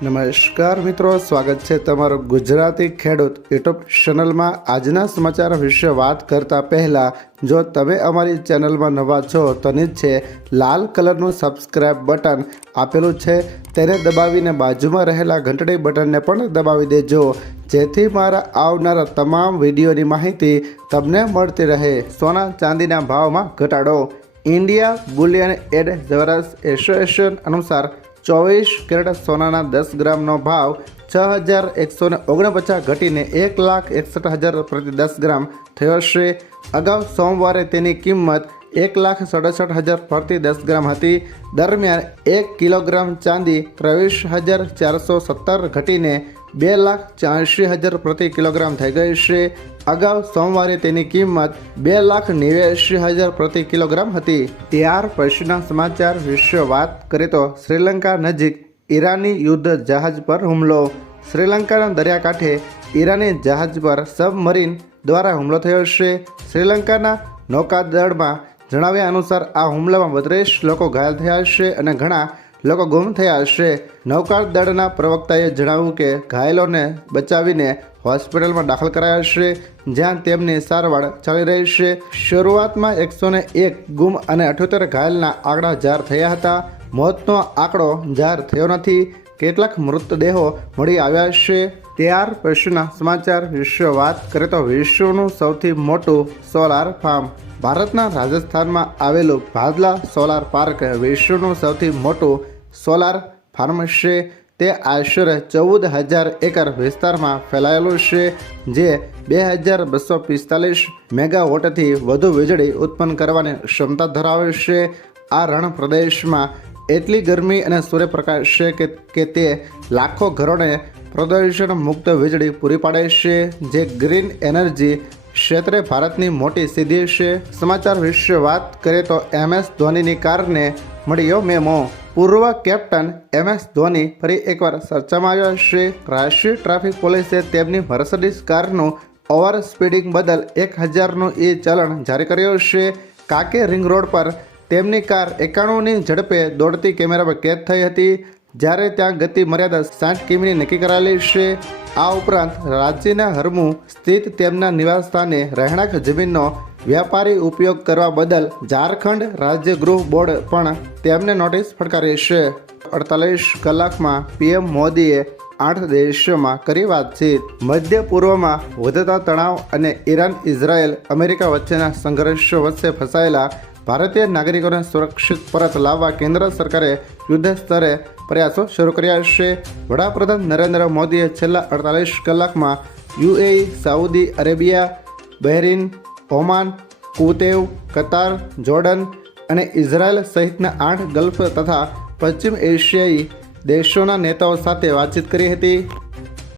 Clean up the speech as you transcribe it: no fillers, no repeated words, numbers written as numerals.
નમસ્કાર મિત્રો, સ્વાગત છે તમારું ગુજરાતી ખેડૂત યુટ્યુબ ચેનલમાં। આજના સમાચાર વિશે વાત કરતા પહેલાં જો તમે અમારી ચેનલમાં નવા છો તો નીચે લાલ કલરનું સબસ્ક્રાઇબ બટન આપેલું છે તેને દબાવીને બાજુમાં રહેલા ઘંટડી બટનને પણ દબાવી દેજો, જેથી મારા આવનારા તમામ વિડીયોની માહિતી તમને મળતી રહે। સોના ચાંદીના ભાવમાં ઘટાડો। ઇન્ડિયા બુલિયન એડવાઇઝર્સ એસોસિએશન અનુસાર 24 કેરેટ સોનાના 10 ગ્રામનો ભાવ 6,149 ઘટીને 1,61,000 પ્રતિ 10 ગ્રામ થયો છે। અગાઉ સોમવારે તેની કિંમત 1,67,000 પ્રતિ 10 ગ્રામ હતી। દરમિયાન 1 કિલોગ્રામ ચાંદી 23,417 ઘટીને 2,84,000 પ્રતિ કિલોગ્રામ થઈ ગઈ છે। અગાઉ સોમવારે તેની કિંમત 2,89,000 પ્રતિ કિલોગ્રામ હતી। ત્યાર પછીના સમાચાર વિશે વાત કરીએ તો શ્રીલંકા નજીક ઈરાની યુદ્ધ જહાજ પર હુમલો। શ્રીલંકાના દરિયાકાંઠે ઈરાની જહાજ પર સબમરીન દ્વારા હુમલો થયો છે। શ્રીલંકાના નૌકાદળમાં જણાવ્યા અનુસાર આ હુમલામાં 32 લોકો ઘાયલ થયા છે અને ઘણા લોકો ગુમ થયા છે। નૌકાદળના પ્રવક્તાએ જણાવ્યું કે ઘાયલોને બચાવીને હોસ્પિટલમાં દાખલ કરાયા છે, જ્યાં તેમની સારવાર ચાલી રહી છે। શરૂઆતમાં 101 ગુમ અને 78 ઘાયલના આંકડા જાહેર થયા હતા। મોતનો આંકડો જાહેર થયો નથી। કેટલાક મૃતદેહો મળી આવ્યા છે। ત્યાર પછીના સમાચાર વિશે વાત કરીએ તો વિશ્વનું સૌથી મોટું સોલાર ફાર્મ। ભારતના રાજસ્થાનમાં આવેલું ભાદલા સોલાર પાર્ક વિશ્વનું સૌથી મોટું સોલાર ફાર્મ છે। તે આશરે 14,000 એકર વિસ્તારમાં ફેલાયેલું છે, જે 2,245 મેગાવોટથી વધુ વીજળી ઉત્પન્ન કરવાની ક્ષમતા ધરાવે છે। આ રણ પ્રદેશમાં એટલી ગરમી અને સૂર્યપ્રકાશ છે કે તે લાખો ઘરોને પ્રદૂષણ મુક્ત વીજળી પૂરી પાડે છે, જે ગ્રીન એનર્જી ક્ષેત્રે ભારતની મોટી સિદ્ધિ છે। સમાચાર વિશે વાત કરીએ તો MS ધોનીની કારને મળ્યો મેમો। પૂર્વ કેપ્ટન MS ધોની ફરી એકવાર ચર્ચામાં આવ્યા છે। રાષ્ટ્રીય ટ્રાફિક પોલીસે તેમની મર્સિડીઝ કારનું ઓવર સ્પીડિંગ બદલ 1,000નું ચલણ જારી કર્યું છે। કાકે રિંગ રોડ પર તેમની કાર 91ની ઝડપે દોડતી કેમેરામાં કેદ થઈ હતી, જ્યારે ત્યાં ગતિ મર્યાદા 60 કિમીની નક્કી કરાયેલી છે। આ ઉપરાંત રાંચીના હરમુ સ્થિત તેમના નિવાસસ્થાને રહેણાંક જમીનનો વ્યાપારી ઉપયોગ કરવા બદલ ઝારખંડ રાજ્ય ગૃહ બોર્ડ પણ તેમને નોટિસ ફટકારી છે। 48 કલાકમાં PM મોદીએ 8 દેશોમાં કરી વાતચીત। મધ્ય પૂર્વમાં વધતા તણાવ અને ઈરાન, ઇઝરાયલ, અમેરિકા વચ્ચેના સંઘર્ષો વચ્ચે ફસાયેલા ભારતીય નાગરિકોને સુરક્ષિત પરત લાવવા કેન્દ્ર સરકારે યુદ્ધ સ્તરે પ્રયાસો શરૂ કર્યા છે। વડાપ્રધાન નરેન્દ્ર મોદીએ છેલ્લા 48 કલાકમાં UAE, Saudi Arabia, Bahrain, Oman, Kuwait, Qatar, Jordan અને ઇઝરાયલ સહિતના 8 ગલ્ફ તથા પશ્ચિમ એશિયાઈ દેશોના નેતાઓ સાથે વાતચીત કરી હતી।